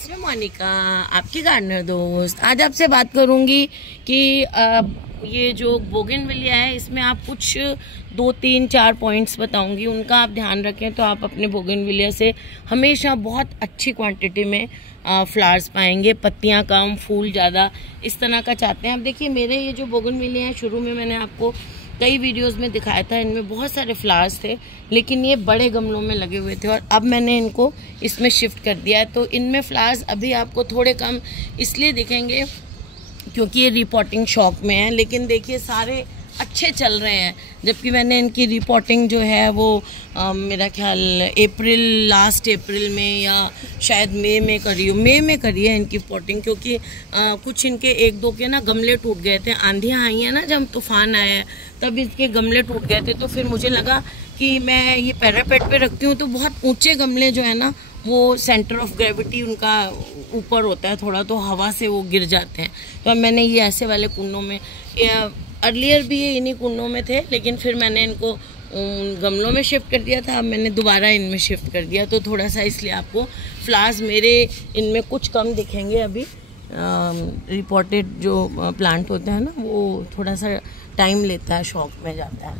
Friends, मैं मोनिका आपकी gardener दोस्त। आज आपसे बात करूंगी कि ये जो बोगनविलिया है इसमें आप कुछ 2, 3, 4 पॉइंट्स बताऊंगी, उनका आप ध्यान रखें तो आप अपने बोगनविलिया से हमेशा बहुत अच्छी क्वांटिटी में फ्लावर्स पाएंगे। पत्तियां कम, फूल ज़्यादा, इस तरह का चाहते हैं। अब देखिए मेरे ये जो बोगनविलिया है, शुरू में मैंने आपको कई वीडियोस में दिखाया था, इनमें बहुत सारे फ्लावर्स थे लेकिन ये बड़े गमलों में लगे हुए थे और अब मैंने इनको इसमें शिफ्ट कर दिया है। तो इनमें फ्लावर्स अभी आपको थोड़े कम इसलिए दिखेंगे क्योंकि ये रिपोर्टिंग शौक में है, लेकिन देखिए सारे अच्छे चल रहे हैं। जबकि मैंने इनकी रिपोर्टिंग जो है वो मेरा ख्याल लास्ट अप्रैल में या शायद मई में करी हो, मई में करी है इनकी पोटिंग, क्योंकि कुछ इनके 1-2 के ना गमले टूट गए थे। आंधियाँ आई हैं ना, जब तूफान आया है तब इनके गमले टूट गए थे। तो फिर मुझे लगा कि मैं ये पैरापेट पे रखती हूँ तो बहुत ऊंचे गमले जो है ना वो सेंटर ऑफ ग्रेविटी उनका ऊपर होता है थोड़ा, तो हवा से वो गिर जाते हैं। तो अब मैंने ये ऐसे वाले कुंडों में, अर्लियर भी ये इन्हीं कुंडों में थे लेकिन फिर मैंने इनको गमलों में शिफ्ट कर दिया था। अब मैंने दोबारा इनमें शिफ्ट कर दिया, तो थोड़ा सा इसलिए आपको फ्लावर्स मेरे इनमें कुछ कम दिखेंगे। अभी रिपोर्टेड जो प्लांट होते हैं ना वो थोड़ा सा टाइम लेता है, शौक में जाता है।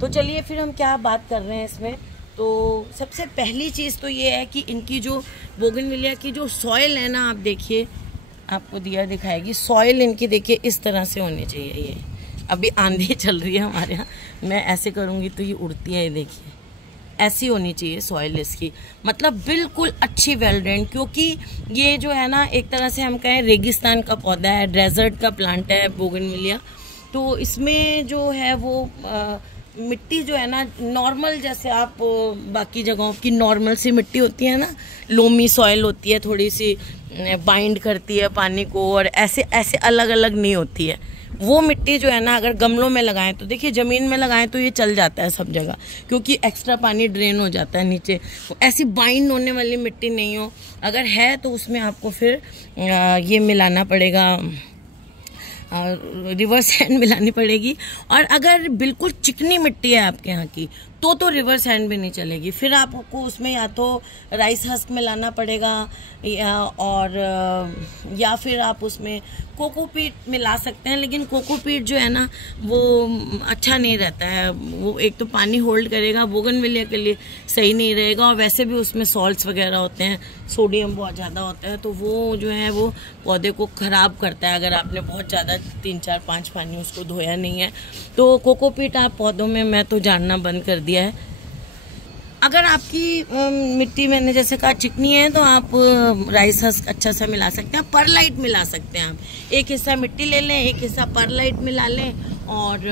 तो चलिए फिर हम क्या बात कर रहे हैं इसमें। तो सबसे पहली चीज़ तो ये है कि इनकी जो बोगनविलिया की जो सॉइल है ना, आप देखिए, आपको दिया दिखाएगी सॉइल इनकी, देखिए इस तरह से होनी चाहिए। ये अभी आंधी चल रही है हमारे यहाँ, मैं ऐसे करूँगी तो ये उड़ती है, ये देखिए ऐसी होनी चाहिए सॉइल इसकी, मतलब बिल्कुल अच्छी वेल ड्रेन्ड। क्योंकि ये जो है ना एक तरह से हम कहें रेगिस्तान का पौधा है, डेजर्ट का प्लांट है बोगनविलिया। तो इसमें जो है वो मिट्टी जो है ना नॉर्मल, जैसे आप बाकी जगहों की नॉर्मल सी मिट्टी होती है ना, लोमी सॉइल होती है, थोड़ी सी बाइंड करती है पानी को, और ऐसे ऐसे अलग अलग नहीं होती है। वो मिट्टी जो है ना अगर गमलों में लगाएं तो देखिए, ज़मीन में लगाएं तो ये चल जाता है सब जगह क्योंकि एक्स्ट्रा पानी ड्रेन हो जाता है नीचे। ऐसी बाइंड होने वाली मिट्टी नहीं हो, अगर है तो उसमें आपको फिर ये मिलाना पड़ेगा, रिवर्स हैंड मिलानी पड़ेगी। और अगर बिल्कुल चिकनी मिट्टी है आपके यहाँ की तो रिवर्स हैंड भी नहीं चलेगी, फिर आपको उसमें या तो राइस हस्क मिलाना पड़ेगा या फिर आप उसमें कोकोपीट मिला सकते हैं। लेकिन कोकोपीट जो है ना वो अच्छा नहीं रहता है, वो एक तो पानी होल्ड करेगा, बोगनविलिया के लिए सही नहीं रहेगा, और वैसे भी उसमें सॉल्ट्स वगैरह होते हैं, सोडियम बहुत ज़्यादा होता है, तो वो जो है वो पौधे को ख़राब करता है अगर आपने बहुत ज़्यादा 3, 4, 5 पानी उसको धोया नहीं है। तो कोकोपीट आप पौधों में मैं तो जानना बंद कर दिया है। अगर आपकी मिट्टी मैंने जैसे कहा चिकनी है तो आप राइस हस्क अच्छा सा मिला सकते हैं, परलाइट मिला सकते हैं। आप एक हिस्सा मिट्टी ले लें, एक हिस्सा परलाइट मिला लें और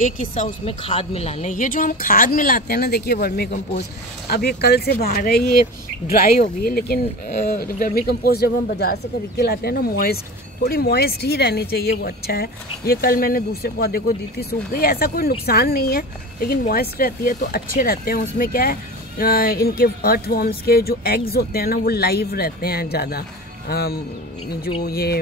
एक हिस्सा उसमें खाद मिला लें। ये जो हम खाद मिलाते हैं ना, देखिए वर्मी कंपोस्ट, अब ये कल से बाहर है, ये ड्राई हो गई है, लेकिन वर्मी कंपोस्ट जब हम बाजार से खरीद के लाते हैं ना, थोड़ी मॉइस्ट ही रहनी चाहिए, वो अच्छा है। ये कल मैंने दूसरे पौधे को दी थी, सूख गई, ऐसा कोई नुकसान नहीं है, लेकिन मॉइस्ट रहती है तो अच्छे रहते हैं। उसमें क्या है, इनके अर्थवॉर्म्स के जो एग्स होते हैं ना वो लाइव रहते हैं ज़्यादा। जो ये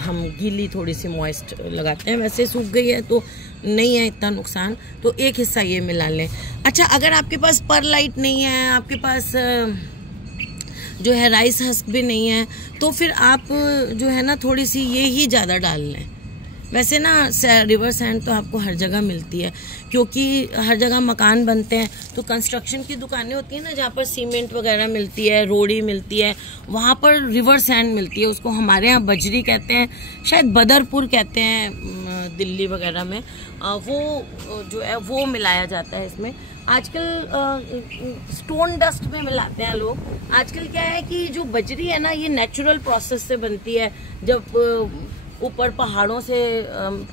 हम गीली थोड़ी सी मॉइस्ट लगाते हैं, वैसे सूख गई है तो नहीं है इतना नुकसान, तो एक हिस्सा ये मिला लें। अच्छा, अगर आपके पास परलाइट नहीं है, आपके पास जो है राइस हस्क भी नहीं है, तो फिर आप जो है ना थोड़ी सी ये ही ज़्यादा डाल लें। वैसे ना रिवर सैंड तो आपको हर जगह मिलती है, क्योंकि हर जगह मकान बनते हैं तो कंस्ट्रक्शन की दुकानें होती हैं ना जहाँ पर सीमेंट वगैरह मिलती है, रोड़ी मिलती है, वहाँ पर रिवर सैंड मिलती है। उसको हमारे यहाँ बजरी कहते हैं, शायद बदरपुर कहते हैं दिल्ली वगैरह में, वो जो है वो मिलाया जाता है इसमें। आजकल स्टोन डस्ट में मिलाते हैं लोग। आजकल क्या है कि जो बजरी है ना ये नेचुरल प्रोसेस से बनती है। जब ऊपर पहाड़ों से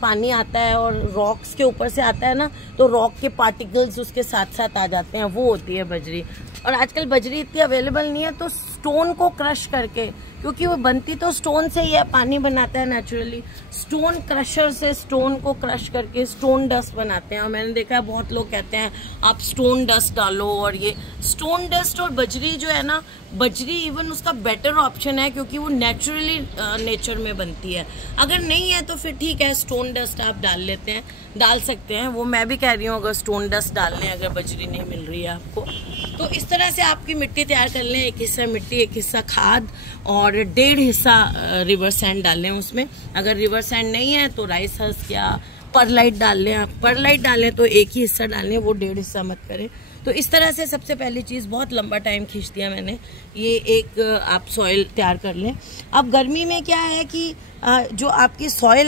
पानी आता है और रॉक्स के ऊपर से आता है ना, तो रॉक के पार्टिकल्स उसके साथ साथ आ जाते हैं, वो होती है बजरी। और आजकल बजरी इतनी अवेलेबल नहीं है, तो स्टोन को क्रश करके, क्योंकि वो बनती तो स्टोन से ही है, पानी बनाता है नेचुरली, स्टोन क्रशर से स्टोन को क्रश करके स्टोन डस्ट बनाते हैं। और मैंने देखा है बहुत लोग कहते हैं आप स्टोन डस्ट डालो, और ये स्टोन डस्ट और बजरी जो है ना, बजरी इवन उसका बेटर ऑप्शन है क्योंकि वो नेचुरली नेचर में बनती है। अगर नहीं है तो फिर ठीक है, स्टोन डस्ट आप डाल सकते हैं, वो मैं भी कह रही हूँ, अगर स्टोन डस्ट डालने अगर बजरी नहीं मिल रही है आपको तो इस तरह से आपकी मिट्टी तैयार कर लें, एक हिस्सा मिट्टी, एक हिस्सा खाद और 1.5 हिस्सा रिवर सैंड डाल लें उसमें। अगर रिवर सैंड नहीं है तो राइस हस्क या परलाइट डाल लें। आप परलाइट डालें तो एक ही हिस्सा डालें, वो 1.5 हिस्सा मत करें। तो इस तरह से सबसे पहली चीज़, बहुत लंबा टाइम खींच दिया मैंने, ये एक आप सॉइल तैयार कर लें। अब गर्मी में क्या है कि जो आपकी सॉइल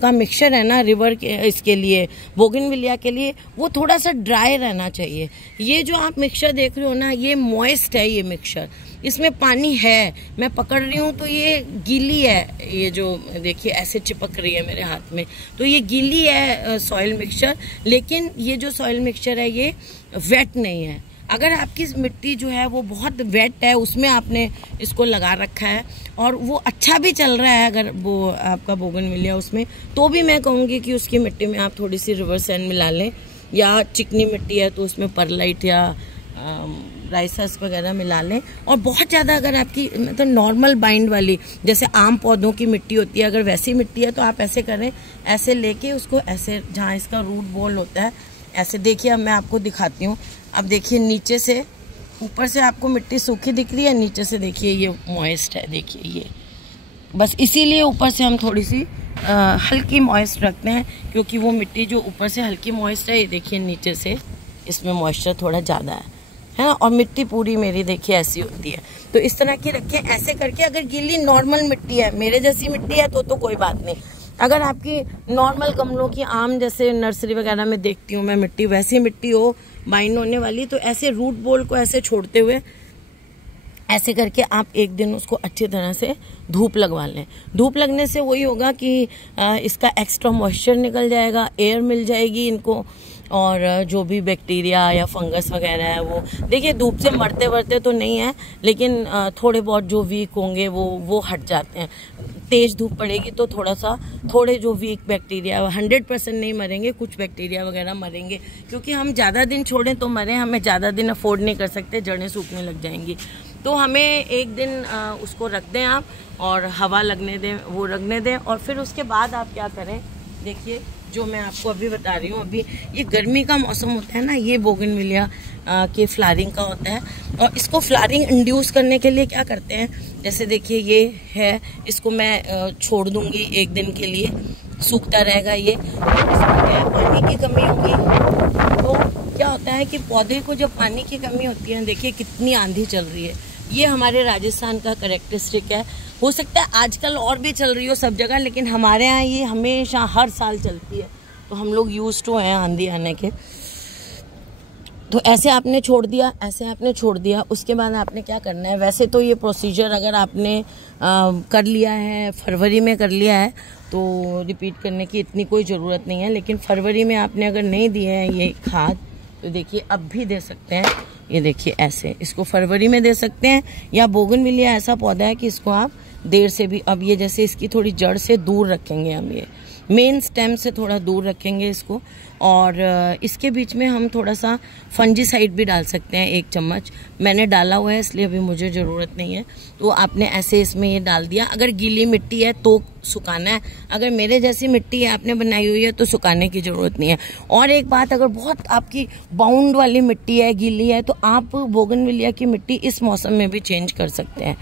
का मिक्सचर है ना रिवर के, इसके लिए बोगनविलिया के लिए, वो थोड़ा सा ड्राई रहना चाहिए। ये जो आप मिक्सचर देख रहे हो ना, ये मॉइस्ट है, ये मिक्सचर, इसमें पानी है। मैं पकड़ रही हूँ तो ये गीली है, ये जो देखिए ऐसे चिपक रही है मेरे हाथ में, तो ये गीली है सॉइल मिक्सचर। लेकिन ये जो सॉइल मिक्सचर है ये वेट नहीं है। अगर आपकी मिट्टी जो है वो बहुत वेट है, उसमें आपने इसको लगा रखा है और वो अच्छा भी चल रहा है, अगर वो आपका बोगनविलिया उसमें, तो भी मैं कहूँगी कि उसकी मिट्टी में आप थोड़ी सी रिवर सैंड मिला लें, या चिकनी मिट्टी है तो उसमें परलाइट या राइस हस्क वगैरह मिला लें। और बहुत ज़्यादा अगर आपकी मतलब नॉर्मल बाइंड वाली, जैसे आम पौधों की मिट्टी होती है, अगर वैसी मिट्टी है तो आप ऐसे करें, ऐसे लेके उसको ऐसे, जहाँ इसका रूट बॉल होता है, ऐसे देखिए। अब मैं आपको दिखाती हूँ। अब देखिए नीचे से, ऊपर से आपको मिट्टी सूखी दिख रही है, नीचे से देखिए ये मॉइस्ट है, देखिए ये, बस इसीलिए ऊपर से हम थोड़ी सी हल्की मॉइस्ट रखते हैं, क्योंकि वो मिट्टी जो ऊपर से हल्की मॉइस्ट है, ये देखिए नीचे से इसमें मॉइस्चर थोड़ा ज़्यादा है ना। और मिट्टी पूरी मेरी देखिए ऐसी होती है, तो इस तरह की रखें। ऐसे करके अगर गीली नॉर्मल मिट्टी है, मेरे जैसी मिट्टी है तो कोई बात नहीं। अगर आपकी नॉर्मल गमलों की, आम जैसे नर्सरी वगैरह में देखती हूँ मैं मिट्टी, वैसी मिट्टी हो बाइंड होने वाली, तो ऐसे रूट बॉल को ऐसे छोड़ते हुए ऐसे करके आप एक दिन उसको अच्छी तरह से धूप लगवा लें। धूप लगने से वही होगा कि इसका एक्स्ट्रा मॉइस्चर निकल जाएगा, एयर मिल जाएगी इनको, और जो भी बैक्टीरिया या फंगस वगैरह है वो, देखिए धूप से मरते वरते तो नहीं है, लेकिन थोड़े बहुत जो वीक होंगे वो हट जाते हैं। तेज धूप पड़ेगी तो थोड़े जो वीक बैक्टीरिया 100% नहीं मरेंगे, कुछ बैक्टीरिया वगैरह मरेंगे, क्योंकि हम ज़्यादा दिन छोड़ें तो मरें, हमें ज़्यादा दिन अफोर्ड नहीं कर सकते, जड़ें सूखने लग जाएंगी। तो हमें एक दिन उसको रख दें आप, और हवा लगने दें, वो रखने दें। और फिर उसके बाद आप क्या करें, देखिए जो मैं आपको अभी बता रही हूँ, अभी ये गर्मी का मौसम होता है ना, ये बोगनविलिया के फ्लावरिंग का होता है। और इसको फ्लावरिंग इंड्यूस करने के लिए क्या करते हैं, जैसे देखिए ये है, इसको मैं छोड़ दूंगी एक दिन के लिए, सूखता रहेगा ये। इसमें क्या पानी की कमी होगी, तो क्या होता है कि पौधे को जब पानी की कमी होती है, देखिए कितनी आंधी चल रही है, ये हमारे राजस्थान का कैरेक्टरिस्टिक है। हो सकता है आजकल और भी चल रही हो सब जगह, लेकिन हमारे यहाँ ये हमेशा हर साल चलती है, तो हम लोग यूज्ड टू हैं आंधी आने के। तो ऐसे आपने छोड़ दिया, उसके बाद आपने क्या करना है, वैसे तो ये प्रोसीजर अगर आपने कर लिया है, फरवरी में कर लिया है, तो रिपीट करने की इतनी कोई ज़रूरत नहीं है। लेकिन फरवरी में आपने अगर नहीं दिए हैं ये खाद, तो देखिए अब भी दे सकते हैं। ये देखिए ऐसे, इसको फरवरी में दे सकते हैं। या बोगनविलिया ऐसा पौधा है कि इसको आप देर से भी, अब ये जैसे इसकी थोड़ी जड़ से दूर रखेंगे, हम ये मेन स्टेम से थोड़ा दूर रखेंगे इसको, और इसके बीच में हम थोड़ा सा फंजीसाइड भी डाल सकते हैं, 1 चम्मच। मैंने डाला हुआ है इसलिए अभी मुझे ज़रूरत नहीं है, तो आपने ऐसे इसमें ये डाल दिया। अगर गीली मिट्टी है तो सुखाना है, अगर मेरे जैसी मिट्टी है आपने बनाई हुई है तो सुखाने की ज़रूरत नहीं है। और एक बात, अगर बहुत आपकी बाउंड वाली मिट्टी है, गीली है, तो आप बोगनविलिया की मिट्टी इस मौसम में भी चेंज कर सकते हैं।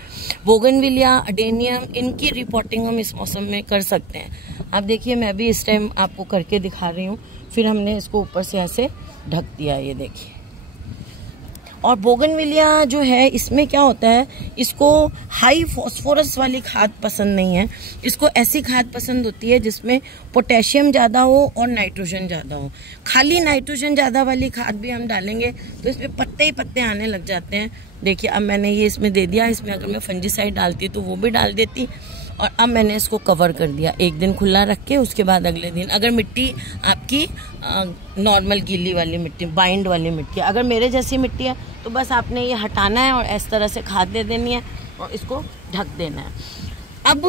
बोगनविलिया, अडेनियम, इनकी रिपोर्टिंग हम इस मौसम में कर सकते हैं। आप देखिए मैं भी इस टाइम आपको करके दिखा रही हूँ। फिर हमने इसको ऊपर से ऐसे ढक दिया, ये देखिए। और बोगनविलिया जो है, इसमें क्या होता है, इसको हाई फॉस्फोरस वाली खाद पसंद नहीं है, इसको ऐसी खाद पसंद होती है जिसमें पोटेशियम ज़्यादा हो और नाइट्रोजन ज़्यादा हो। खाली नाइट्रोजन ज़्यादा वाली खाद भी हम डालेंगे तो इसमें पत्ते ही पत्ते आने लग जाते हैं। देखिए अब मैंने ये इसमें दे दिया, इसमें अगर मैं फंजीसाइड डालती तो वो भी डाल देती। और अब मैंने इसको कवर कर दिया, एक दिन खुला रख के, उसके बाद अगले दिन, अगर मिट्टी आपकी नॉर्मल गीली वाली मिट्टी, बाइंड वाली मिट्टी, अगर मेरे जैसी मिट्टी है तो बस आपने ये हटाना है और इस तरह से खाद दे देनी है और इसको ढक देना है। अब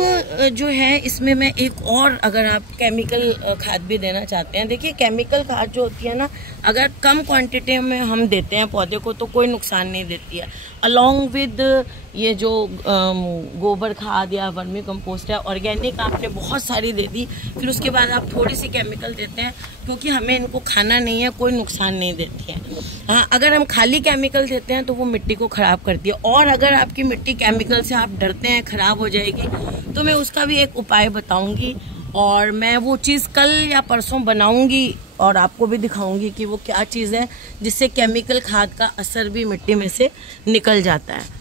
जो है इसमें मैं एक और, अगर आप केमिकल खाद भी देना चाहते हैं, देखिए केमिकल खाद जो होती है ना, अगर कम क्वांटिटी में हम देते हैं पौधे को तो कोई नुकसान नहीं देती है। अलोंग विद ये जो गोबर खाद या वर्मी कंपोस्ट है, ऑर्गेनिक आपने बहुत सारी दे दी, फिर उसके बाद आप थोड़ी सी केमिकल देते हैं, क्योंकि हमें इनको खाना नहीं है, कोई नुकसान नहीं देती है। हाँ, अगर हम खाली केमिकल देते हैं तो वो मिट्टी को ख़राब करती है। और अगर आपकी मिट्टी केमिकल से आप डरते हैं ख़राब हो जाएगी, तो मैं उसका भी एक उपाय बताऊंगी, और मैं वो चीज़ कल या परसों बनाऊंगी और आपको भी दिखाऊंगी कि वो क्या चीज़ है जिससे केमिकल खाद का असर भी मिट्टी में से निकल जाता है।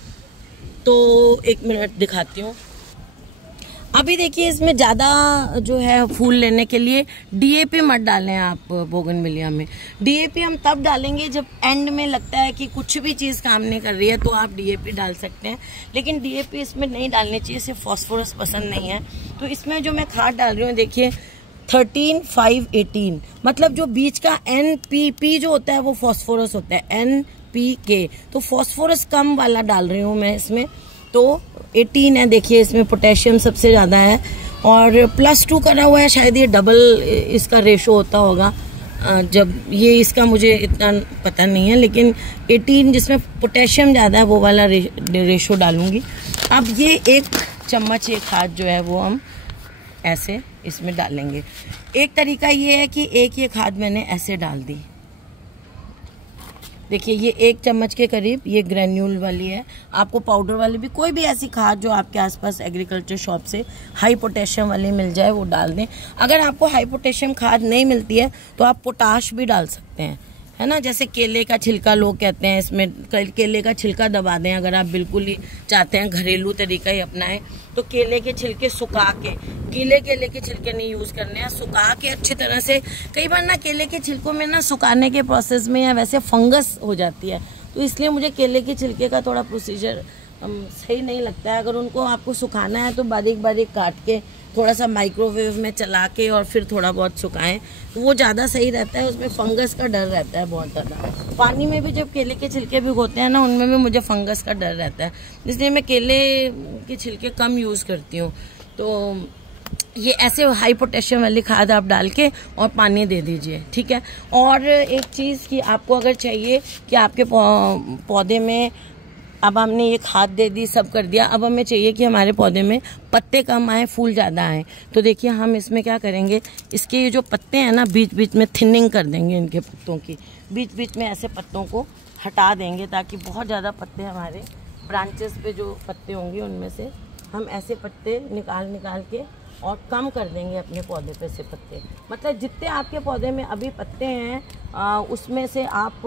तो 1 मिनट दिखाती हूँ। अभी देखिए इसमें ज़्यादा जो है फूल लेने के लिए डीएपी मत डालें आप बोगनविलिया में। डीएपी हम तब डालेंगे जब एंड में लगता है कि कुछ भी चीज़ काम नहीं कर रही है, तो आप डीएपी डाल सकते हैं, लेकिन डीएपी इसमें नहीं डालनी चाहिए, सिर्फ फॉस्फोरस पसंद नहीं है। तो इसमें जो मैं खाद डाल रही हूँ, देखिए 13-5-18, मतलब जो बीच का NPP जो होता है वो फॉस्फोरस होता है, NPK, तो फॉस्फोरस कम वाला डाल रही हूँ मैं इसमें। तो 18 है, देखिए इसमें पोटेशियम सबसे ज़्यादा है, और +2 करा हुआ है, शायद ये डबल इसका रेशो होता होगा, जब ये इसका मुझे इतना पता नहीं है, लेकिन 18 जिसमें पोटेशियम ज़्यादा है वो वाला रेशो डालूंगी। अब ये 1 चम्मच ये खाद जो है वो हम ऐसे इसमें डालेंगे। एक तरीका ये है कि एक ये खाद मैंने ऐसे डाल दी, देखिए ये 1 चम्मच के करीब ये ग्रेन्यूल वाली है। आपको पाउडर वाली भी, कोई भी ऐसी खाद जो आपके आसपास एग्रीकल्चर शॉप से हाई पोटेशियम वाली मिल जाए वो डाल दें। अगर आपको हाई पोटेशियम खाद नहीं मिलती है तो आप पोटाश भी डाल सकते हैं, है ना। जैसे केले का छिलका लोग कहते हैं, इसमें केले का छिलका दबा दें, अगर आप बिल्कुल ही चाहते हैं घरेलू तरीका ही अपनाएं, तो केले के छिलके सुखा के, गीले केले के छिलके नहीं यूज करने हैं, सुखा के अच्छी तरह से। कई बार ना केले के छिलकों में ना सुखाने के प्रोसेस में या वैसे फंगस हो जाती है, तो इसलिए मुझे केले के छिलके का थोड़ा प्रोसीजर सही नहीं लगता है। अगर उनको आपको सुखाना है तो बारीक बारीक काट के थोड़ा सा माइक्रोवेव में चला के और फिर थोड़ा बहुत सुखाएं, तो वो ज़्यादा सही रहता है। उसमें फंगस का डर रहता है बहुत ज़्यादा। पानी में भी जब केले के छिलके भिगोते हैं ना, उनमें भी मुझे फंगस का डर रहता है, इसलिए मैं केले के छिलके कम यूज़ करती हूँ। तो ये ऐसे हाई पोटेशियम वाली खाद आप डाल के और पानी दे दीजिए, ठीक है। और एक चीज़ कि आपको अगर चाहिए कि आपके पौधे में, अब हमने ये खाद दे दी, सब कर दिया, अब हमें चाहिए कि हमारे पौधे में पत्ते कम आए, फूल ज़्यादा आए, तो देखिए हम इसमें क्या करेंगे, इसके ये जो पत्ते हैं ना, बीच बीच में थिनिंग कर देंगे इनके पत्तों की, बीच बीच में ऐसे पत्तों को हटा देंगे, ताकि बहुत ज़्यादा पत्ते हमारे ब्रांचेस पे जो पत्ते होंगे उनमें से हम ऐसे पत्ते निकाल के और कम कर देंगे अपने पौधे पे से पत्ते। मतलब जितने आपके पौधे में अभी पत्ते हैं उसमें से आप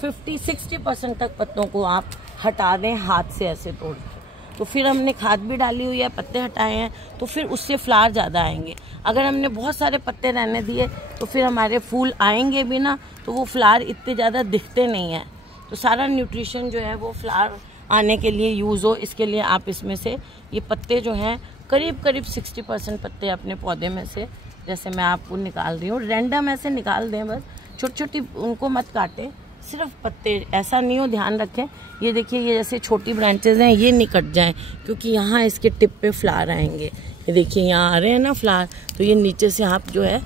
50-60% तक पत्तों को आप हटा दें हाथ से ऐसे तोड़ के। तो फिर हमने खाद भी डाली हुई है, पत्ते हटाए हैं, तो फिर उससे फ्लावर ज़्यादा आएंगे। अगर हमने बहुत सारे पत्ते रहने दिए तो फिर हमारे फूल आएंगे भी ना, तो वो फ्लावर इतने ज़्यादा दिखते नहीं हैं। तो सारा न्यूट्रिशन जो है वो फ्लावर आने के लिए यूज़ हो, इसके लिए आप इसमें से ये पत्ते जो हैं करीब 60% पत्ते अपने पौधे में से, जैसे मैं आपको निकाल रही हूँ, रैंडम ऐसे निकाल दें, बस छोटी छोटी, उनको मत काटें, सिर्फ पत्ते, ऐसा नहीं हो, ध्यान रखें। ये देखिए ये जैसे छोटी ब्रांचेस हैं, ये नहीं कट जाएं, क्योंकि यहाँ इसके टिप पे फ्लावर आएंगे। ये देखिए यहाँ आ रहे हैं ना फ्लावर, तो ये नीचे से आप जो है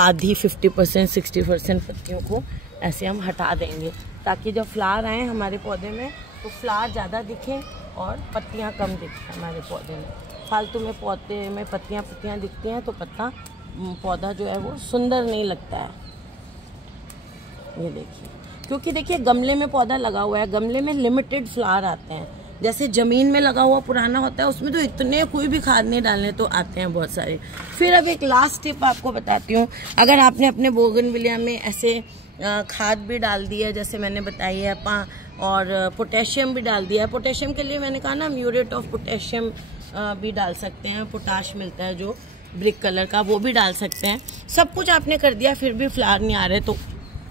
आधी 50-60% पत्तियों को ऐसे हम हटा देंगे, ताकि जब फ्लावर आए हमारे पौधे में तो फ्लावर ज़्यादा दिखें और पत्तियाँ कम दिखें हमारे पौधे में। फालतू में पौधे में पत्तियाँ दिखती हैं तो पौधा जो है वो सुंदर नहीं लगता है। ये देखिए, क्योंकि देखिए गमले में पौधा लगा हुआ है, गमले में लिमिटेड फ्लावर आते हैं, जैसे ज़मीन में लगा हुआ पुराना होता है उसमें तो इतने कोई भी खाद नहीं डालने तो आते हैं बहुत सारे। फिर अब एक लास्ट टिप आपको बताती हूँ, अगर आपने अपने बोगनविलिया में ऐसे खाद भी डाल दी है जैसे मैंने बताई है, और पोटेशियम भी डाल दिया है। पोटेशियम के लिए मैंने कहा ना, म्यूरेट ऑफ पोटेशियम भी डाल सकते हैं, पोटाश मिलता है जो ब्रिक कलर का, वो भी डाल सकते हैं। सब कुछ आपने कर दिया फिर भी फ्लावर नहीं आ रहे, तो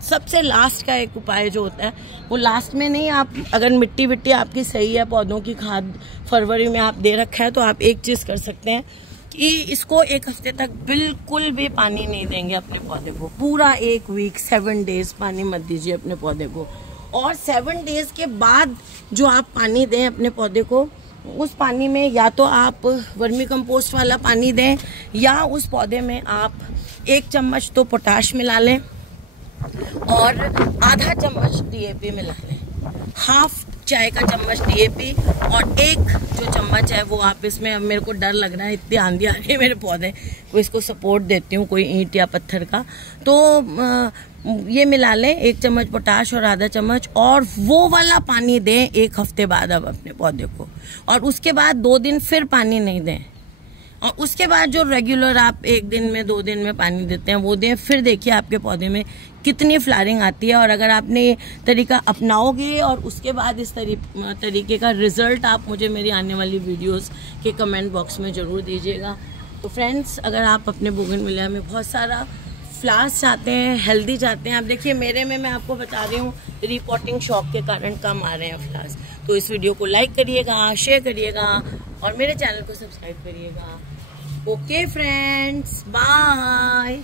सबसे लास्ट का एक उपाय जो होता है वो लास्ट में नहीं, आप अगर मिट्टी आपकी सही है, पौधों की खाद फरवरी में आप दे रखा है, तो आप एक चीज़ कर सकते हैं कि इसको 1 हफ्ते तक बिल्कुल भी पानी नहीं देंगे अपने पौधे को, पूरा 1 वीक 7 डेज पानी मत दीजिए अपने पौधे को। और 7 डेज के बाद जो आप पानी दें अपने पौधे को, उस पानी में या तो आप वर्मी कंपोस्ट वाला पानी दें या उस पौधे में आप 1 चम्मच तो पोटाश मिला लें और आधा चम्मच DAP मिला लें, हाफ चाय का चम्मच DAP और 1 जो चम्मच है वो आप इसमें, अब मेरे को डर लग रहा है, इतनी आंधी आ रही है मेरे पौधे को, इसको सपोर्ट देती हूँ कोई ईंट या पत्थर का, तो ये मिला लें 1 चम्मच पोटाश और आधा चम्मच, और वो वाला पानी दें 1 हफ्ते बाद अब अपने पौधे को, और उसके बाद 2 दिन फिर पानी नहीं दें, और उसके बाद जो रेगुलर आप 1 दिन में 2 दिन में पानी देते हैं वो दें। फिर देखिए आपके पौधे में कितनी फ्लावरिंग आती है। और अगर आपने ये तरीका अपनाओगे और उसके बाद इस तरीके का रिजल्ट आप मुझे मेरी आने वाली वीडियोस के कमेंट बॉक्स में ज़रूर दीजिएगा। तो फ्रेंड्स, अगर आप अपने बोगनविलिया में बहुत सारा फ्लावर्स चाहते हैं, हेल्दी चाहते हैं, आप देखिए मेरे में, मैं आपको बता रही हूँ, रिपोर्टिंग शॉक के कारण कम आ रहे हैं फ्लावर्स, तो इस वीडियो को लाइक करिएगा, शेयर करिएगा और मेरे चैनल को सब्सक्राइब करिएगा। Okay friends, bye.